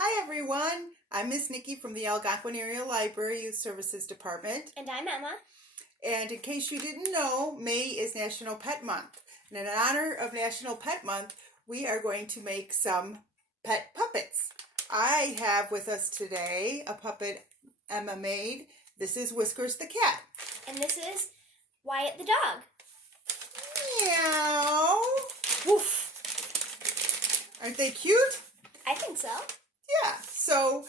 Hi everyone, I'm Miss Nikki from the Algonquin Area Library Youth Services Department. And I'm Emma. And in case you didn't know, May is National Pet Month. And in honor of National Pet Month, we are going to make some pet puppets. I have with us today a puppet Emma made. This is Whiskers the cat. And this is Wyatt the dog. Meow. Woof. Aren't they cute? I think so. Yeah, so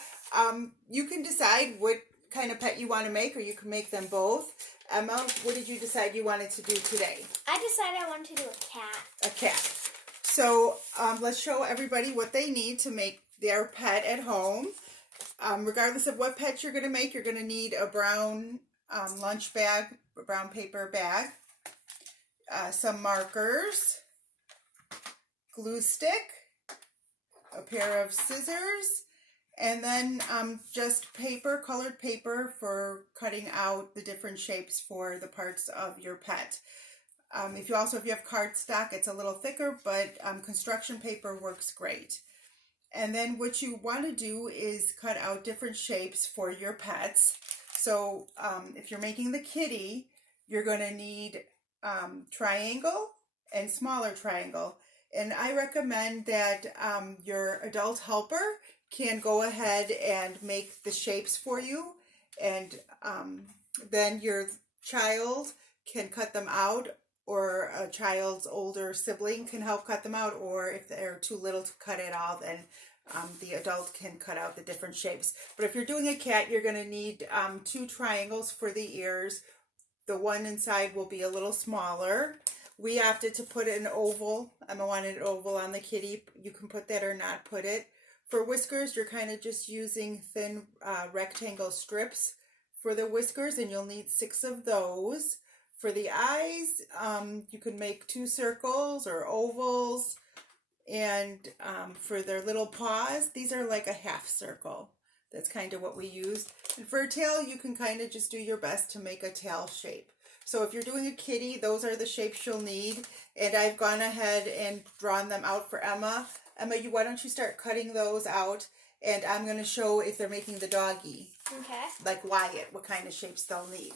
you can decide what kind of pet you want to make, or you can make them both. Emma, what did you decide you wanted to do today? I decided I wanted to do a cat. A cat. So let's show everybody what they need to make their pet at home. Regardless of what pet you're going to make, you're going to need a brown lunch bag, a brown paper bag, some markers, glue stick, a pair of scissors, and then just paper, colored paper for cutting out the different shapes for the parts of your pet. If you have cardstock, it's a little thicker, but construction paper works great. And then what you want to do is cut out different shapes for your pets. So if you're making the kitty, you're going to need triangle and smaller triangle. And I recommend that your adult helper can go ahead and make the shapes for you, and then your child can cut them out, or a child's older sibling can help cut them out, or if they're too little to cut it all, then the adult can cut out the different shapes. But if you're doing a cat, you're going to need 2 triangles for the ears. The one inside will be a little smaller. We opted to put an oval. Emma wanted an oval on the kitty. You can put that or not put it. For whiskers, you're kind of just using thin rectangle strips for the whiskers, and you'll need 6 of those. For the eyes, you can make 2 circles or ovals. And for their little paws, these are like a half circle. That's kind of what we used. And for a tail, you can kind of just do your best to make a tail shape. So if you're doing a kitty, those are the shapes you'll need. And I've gone ahead and drawn them out for Emma. Emma, why don't you start cutting those out? And I'm going to show if they're making the doggy. Okay. Like Wyatt, what kind of shapes they'll need.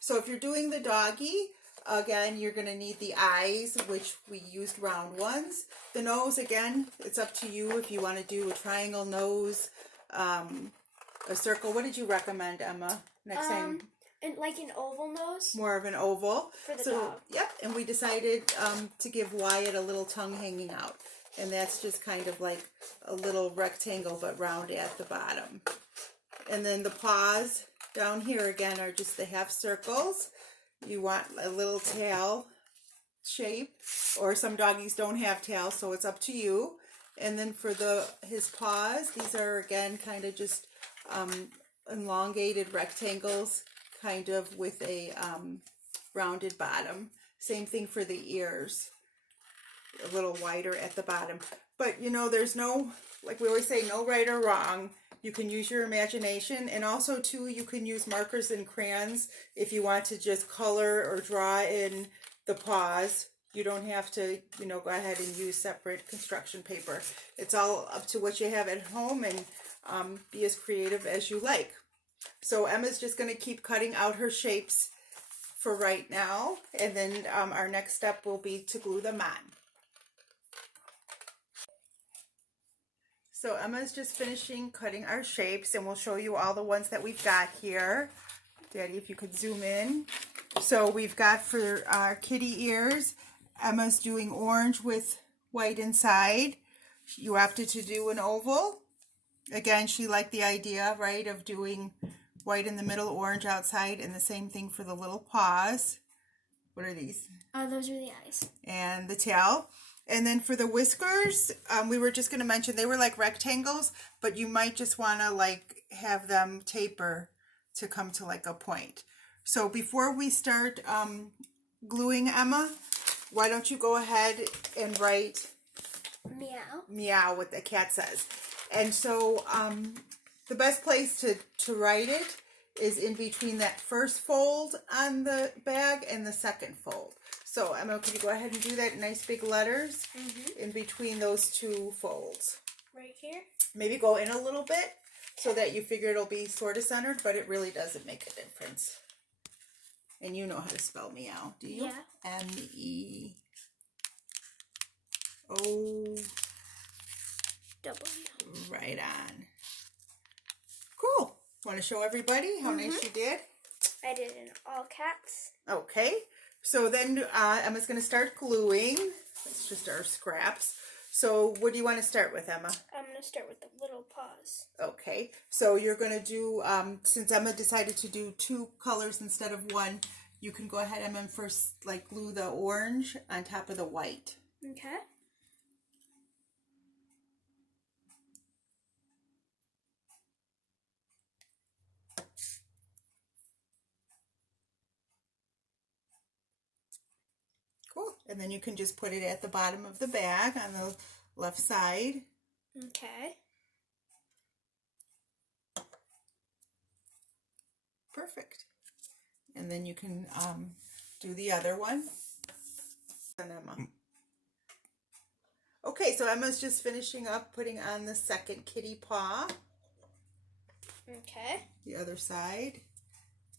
So if you're doing the doggy, again, you're going to need the eyes, which we used round ones. The nose, again, it's up to you if you want to do a triangle nose, a circle. What did you recommend, Emma? Next time. And like an oval nose? More of an oval. For the dog. Yep, and we decided to give Wyatt a little tongue hanging out. And that's just kind of like a little rectangle, but round at the bottom. And then the paws down here, again, are just the half circles. You want a little tail shape, or some doggies don't have tails, so it's up to you. And then for his paws, these are, again, kind of just elongated rectangles, kind of with a rounded bottom. Same thing for the ears, a little wider at the bottom. But there's no, like we always say, no right or wrong. You can use your imagination, and also too, you can use markers and crayons if you want to just color or draw in the paws. You don't have to, go ahead and use separate construction paper. It's all up to what you have at home, and be as creative as you like. So Emma's just going to keep cutting out her shapes for right now, and then our next step will be to glue them on. So Emma's just finishing cutting our shapes, and we'll show you all the ones that we've got here. Daddy, if you could zoom in. So we've got for our kitty ears, Emma's doing orange with white inside. You opted to do an oval. Again, she liked the idea, right, of doing white in the middle, orange outside, and the same thing for the little paws. What are these? Those are the eyes. And the tail. And then for the whiskers, we were just going to mention they were like rectangles, but you might just want to like have them taper to come to like a point. So before we start gluing, Emma, why don't you go ahead and write meow, meow, what the cat says. And so the best place to write it is in between that first fold on the bag and the second fold. So, Emma, can you go ahead and do that in nice big letters in between those 2 folds? Right here? Maybe go in a little bit so that you figure it'll be sort of centered, but it really doesn't make a difference. And you know how to spell meow, do you? Yeah. M-E-O. W. Right on. Cool. Want to show everybody how nice you did? I did in all caps. Okay. So then Emma's going to start gluing. It's just our scraps. So what do you want to start with, Emma? I'm going to start with the little paws. Okay. So you're going to do, since Emma decided to do 2 colors instead of 1, you can go ahead, Emma, and first like glue the orange on top of the white. Okay. Cool. And then you can just put it at the bottom of the bag on the left side. Okay. Perfect. And then you can do the other one. And Emma. Okay, so Emma's just finishing up putting on the second kitty paw. Okay. The other side.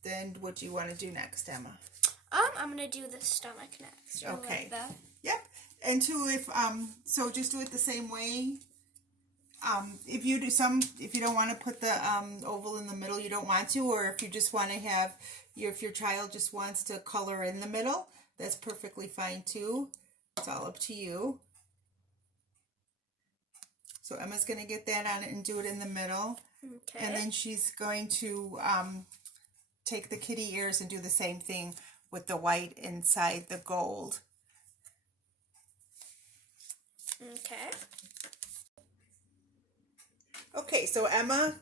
Then what do you want to do next, Emma? I'm gonna do the stomach next. Okay. Like that. Yep. And if so just do it the same way. If you don't want to put the oval in the middle, you don't want to, or if you just want to have if your child just wants to color in the middle, that's perfectly fine too. It's all up to you. So Emma's going to get that on it and do it in the middle. Okay. And then she's going to take the kitty ears and do the same thing with the white inside the gold. Okay. Okay, so Emma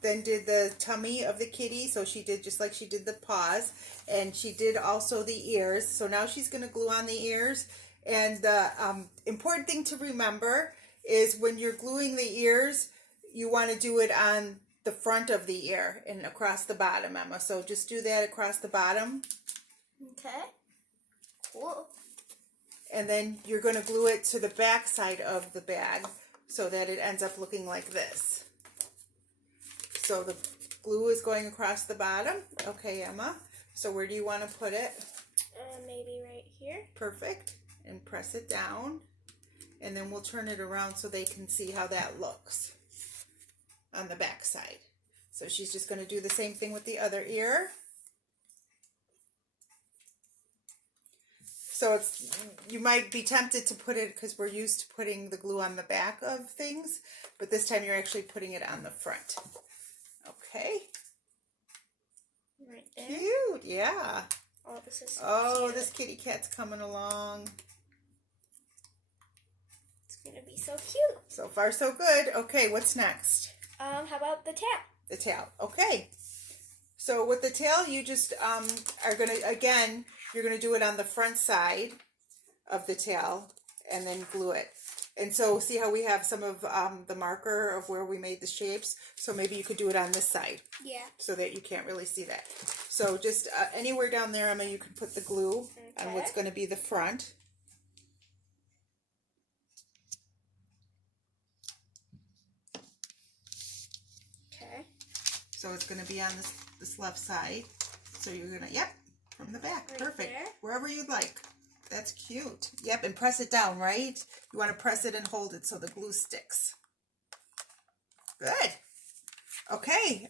then did the tummy of the kitty, so she did just like she did the paws, and she did also the ears. So now she's going to glue on the ears, and the important thing to remember is when you're gluing the ears, you want to do it on the front of the ear and across the bottom, Emma. So just do that across the bottom. Okay. Cool. And then you're going to glue it to the back side of the bag so that it ends up looking like this. So the glue is going across the bottom. Okay, Emma. So where do you want to put it? Maybe right here. Perfect. And press it down. And then we'll turn it around so they can see how that looks on the back side. So she's just going to do the same thing with the other ear. So you might be tempted to put it, because we're used to putting the glue on the back of things, but this time you're actually putting it on the front. Okay. Right there. Cute, yeah. Oh, this is so Oh, cute. this kitty cat's coming along. It's gonna be so cute. So far, so good. Okay, what's next? How about the tail? The tail. Okay. So with the tail, you just are going to, again, you're going to do it on the front side of the tail and then glue it. And so see how we have some of the marker of where we made the shapes? So maybe you could do it on this side. Yeah. So that you can't really see that. So just anywhere down there, Emma, you can put the glue on what's going to be the front. Okay. So it's going to be on this left side. So you're going to, yep, from the back. Right Perfect. there. Wherever you'd like. That's cute. Yep, and press it down, right? You want to press it and hold it so the glue sticks. Good. Okay,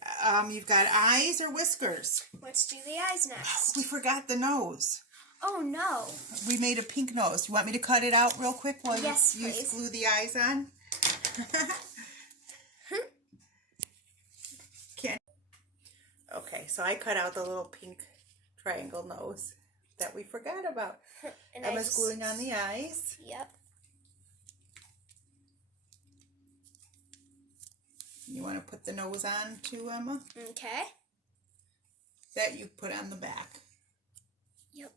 you've got eyes or whiskers? Let's do the eyes next. We forgot the nose. Oh, no. We made a pink nose. You want me to cut it out real quick while Yes, you please. glue the eyes on? Can't. Okay, so I cut out the little pink triangle nose that we forgot about. And Emma's gluing on the eyes. Yep. You want to put the nose on too, Emma? Okay. That you put on the back. Yep.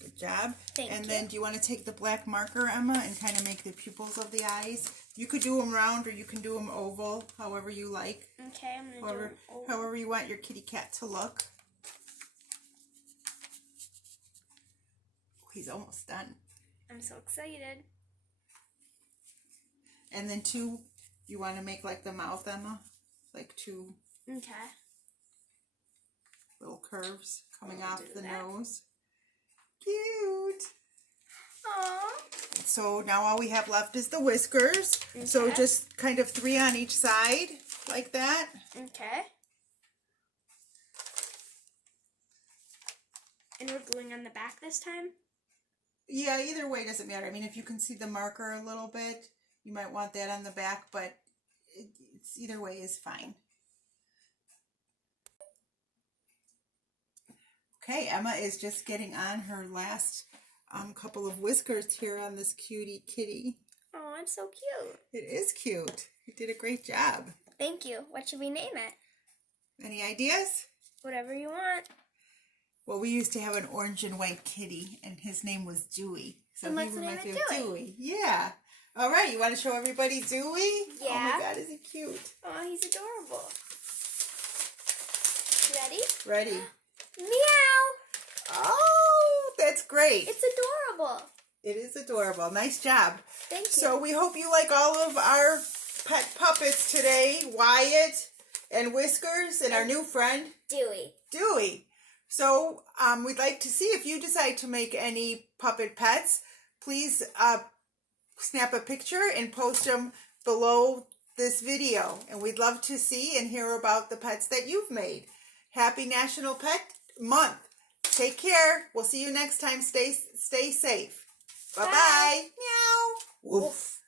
Good job. Thank and you. then do you want to take the black marker, Emma, and kind of make the pupils of the eyes You could do them round or you can do them oval, however you like. Okay, I'm going to do them oval. However you want your kitty cat to look. He's almost done. I'm so excited. And then two, you want to make like the mouth, Emma? Like two Okay. little curves coming I'll off do the that. nose. Cute. Aww. So now all we have left is the whiskers. So Okay. just kind of 3 on each side, like that. Okay. And we're gluing on the back this time? Yeah, either way doesn't matter. I mean, if you can see the marker a little bit, you might want that on the back, but it's either way is fine. Okay, Emma is just getting on her last couple of whiskers here on this cutie kitty. Oh, it's so cute. It is cute. You did a great job. Thank you. What should we name it? Any ideas? Whatever you want. Well, we used to have an orange and white kitty, and his name was Dewey. So And he let's name reminds it me of Dewey. Dewey. Yeah. All right, you want to show everybody Dewey? Oh Yeah. my God, is he cute? Oh, he's adorable. Ready? Ready. Meow! Oh, that's great. It's adorable. It is adorable. Nice job. Thank you. So we hope you like all of our pet puppets today, Wyatt and Whiskers and our new friend, Dewey. Dewey. So we'd like to see if you decide to make any puppet pets. Please snap a picture and post them below this video. And we'd love to see and hear about the pets that you've made. Happy National Pet Month. Take care. We'll see you next time. Stay safe. Bye-bye. Meow. Woof.